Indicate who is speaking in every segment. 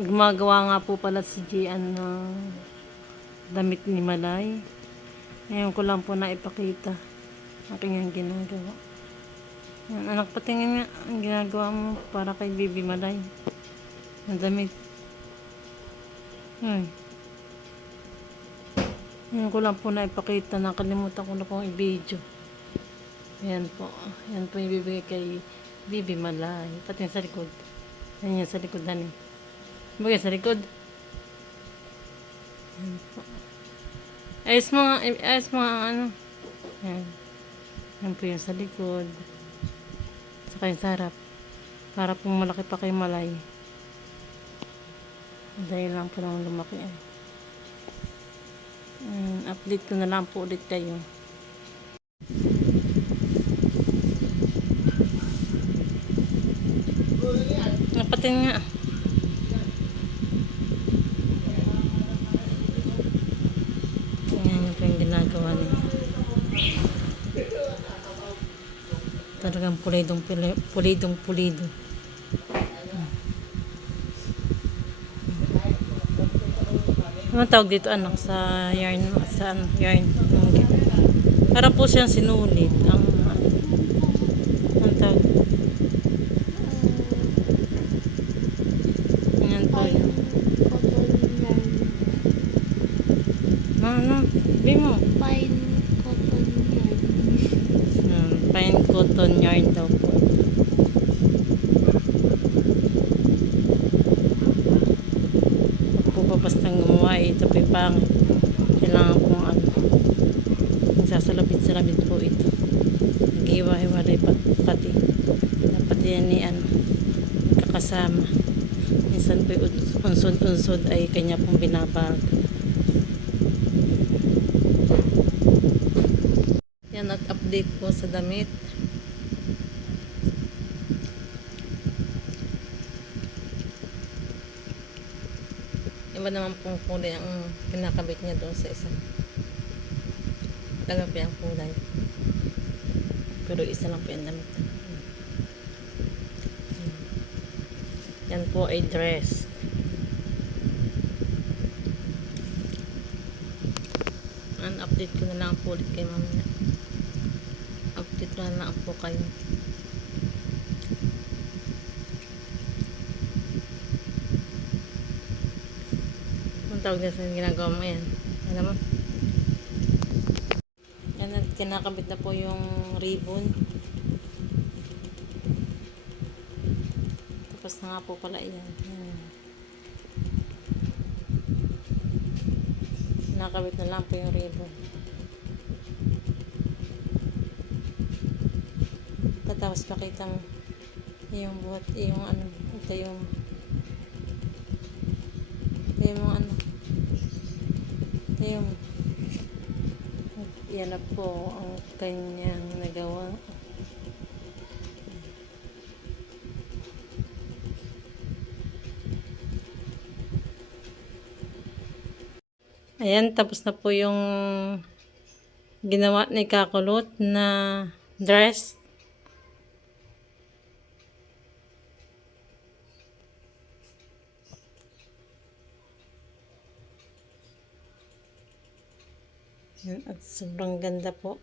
Speaker 1: gumagawa nga po pala si Gian ng damit ni Malay. Ngayon ko lang po na ipakita aking ang ginagawa. Yan, anak patingin nga ang ginagawa mo para kay Bibi Malay. Ang damit. Ay. Ngayon ko lang po na ipakita. Nakalimutan ko na pong i-video. Yan po. Yan po ibibigay kay Bibi Malay. Pati sa likod. Yan yan sa likod na Bagay sa likod. Ayos mga, ayos mga ano. Yan. Yan po yung sa likod. Saka yung sa. Para pong malaki pa kay Malay. Dahil lang po nang lumaki. Ay. Ayan, update ko na lang po ulit kayo. Napatin nga. Ayan yung po yung ginagawa niya. Talagang pulidong puli- pulidong pulido. Ano tawag dito anak sa yarn sa ano, yarn para po siyang sinulit ang ang tawag yan po yun ano ano sabi mo
Speaker 2: Fine cotton yarn.
Speaker 1: Hmm, fine cotton yarn daw po. Po pa bastang gumawa eh, ito po yung pangit kailangan pong ano sasalabit-salabit po ito. Nag-iwa-iwalay pa, pati pati yan ni ano kakasama minsan po unsod-unsod ay kanya pong binabag yan at update po sa damit Iba naman pong kulay ang pinakabit niya doon sa isa. Tagapi ang kulay. Pero isa lang po yung damit. Yan po ay dress. An update ko na lang po ulit kay mamaya. Update na po kayo. Ang tawag na sa ginagawa mo yan. Alam mo? Yan at kinakabit na po yung ribbon. Tapos na nga po pala yan. Yan. Nakabit na lang po yung ribbon. Tapos pakita mo yung buhat, yung ano, ito yung ito yung mga ano. Ito yung yan na po ang kanyang nagawa. Ayan tapos na po yung ginawa ni Kakulot na dress Yan, At sobrang ganda po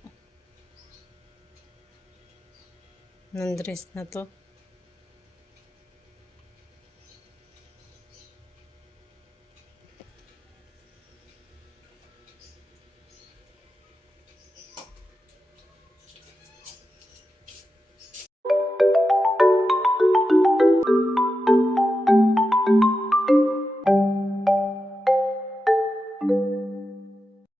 Speaker 1: ng dress na to.